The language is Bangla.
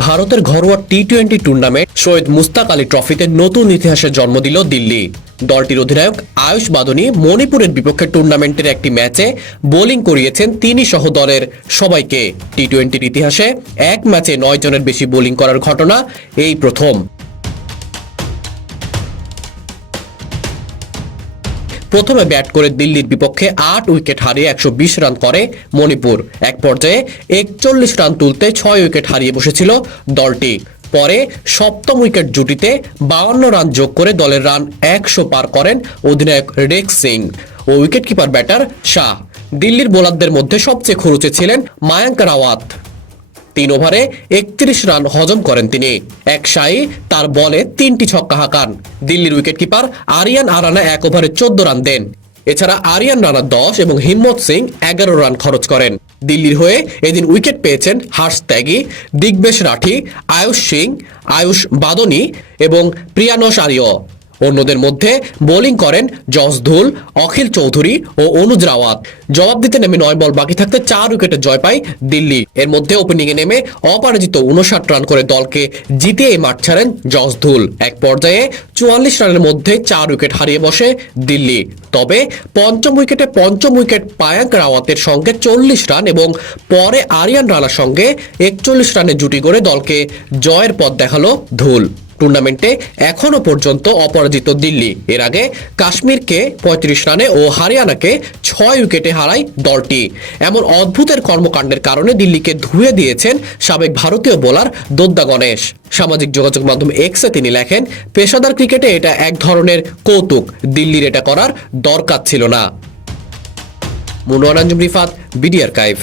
ভারতের ঘরোয়া টি-20 টুর্নামেন্ট সৈয়দ মুস্তাক আলী ট্রফিতে নতুন ইতিহাসের জন্ম দিল দিল্লি। দলটির অধিনায়ক আয়ুষ বাদনী মণিপুরের বিপক্ষে টুর্নামেন্টের একটি ম্যাচে বোলিং করিয়েছেন তিনি সহ দলের সবাইকে। টি-20 ইতিহাসে এক ম্যাচে 9 জনের বেশি বোলিং করার ঘটনা এই প্রথম। প্রথমে ব্যাট করে দিল্লির বিপক্ষে 8 উইকেট হারিয়ে 120 রান করে মণিপুর। এক পর্যায়ে 41 রান তুলতে 6 উইকেট হারিয়ে বসেছিল দলটি। পরে সপ্তম উইকেট জুটিতে 52 রান যোগ করে দলের রান 100 পার করেন অধিনায়ক রেক্স সিং ও উইকেটকিপার ব্যাটার শাহ। দিল্লির বোলারদের মধ্যে সবচেয়ে খরুচে ছিলেন মায়াঙ্ক রাওয়াত। 3 ওভারে 31 রান হজম করেন তিনি। এক শাহী তার বলে 3টি ছক্কা হাঁকান। দিল্লির উইকেটকিপার আরিয়ান আরানা 1 ওভারে 14 রান দেন। এছাড়া আরিয়ান রানা 10 এবং হিম্মত সিং 11 রান খরচ করেন। দিল্লির হয়ে এদিন উইকেট পেয়েছেন হার্ষ ত্যাগী, দিগ্বেশ রাঠি, আয়ুষ সিং, আয়ুষ বাদনী এবং প্রিয়ানোশ আর্য। অন্যদের মধ্যে বোলিং করেন জসধুল, অখিল চৌধুরী ও অনুজ রাওয়াত। জবাব দিতে নেমে 9 বল বাকি থাকতে 4 উইকেটে জয় পায় দিল্লি। এর মধ্যে ওপেনিংয়ে নেমে অপরাজিত 59 রান করে দলকে জিতিয়ে মাঠ ছাড়েন জসধুল। এক পর্যায়ে 44 রানের মধ্যে 4 উইকেট হারিয়ে বসে দিল্লি। তবে পঞ্চম উইকেট মায়াঙ্ক রাওয়াতের সঙ্গে 40 রান এবং পরে আরিয়ান রানার সঙ্গে 41 রানে জুটি গড়ে দলকে জয়ের পথ দেখালো ধুল। টুর্নামেন্টে এখনো পর্যন্ত অপরাজিত দিল্লি। এর আগে কাশ্মীরকে 35 রানে ও হরিয়ানাকে 6 উইকেটে হারায় দলটি। এমন অদ্ভুতের কর্মকাণ্ডের কারণে দিল্লিকে ধুয়ে দিয়েছেন সাবেক ভারতীয় বোলার দোদ্দা গণেশ। সামাজিক যোগাযোগ মাধ্যম এক্সে তিনি লেখেন, পেশাদার ক্রিকেটে এটা এক ধরনের কৌতুক, দিল্লির এটা করার দরকার ছিল না। মুনোয়ার আঞ্জুম রিফাত, বিডি আর্কাইভ।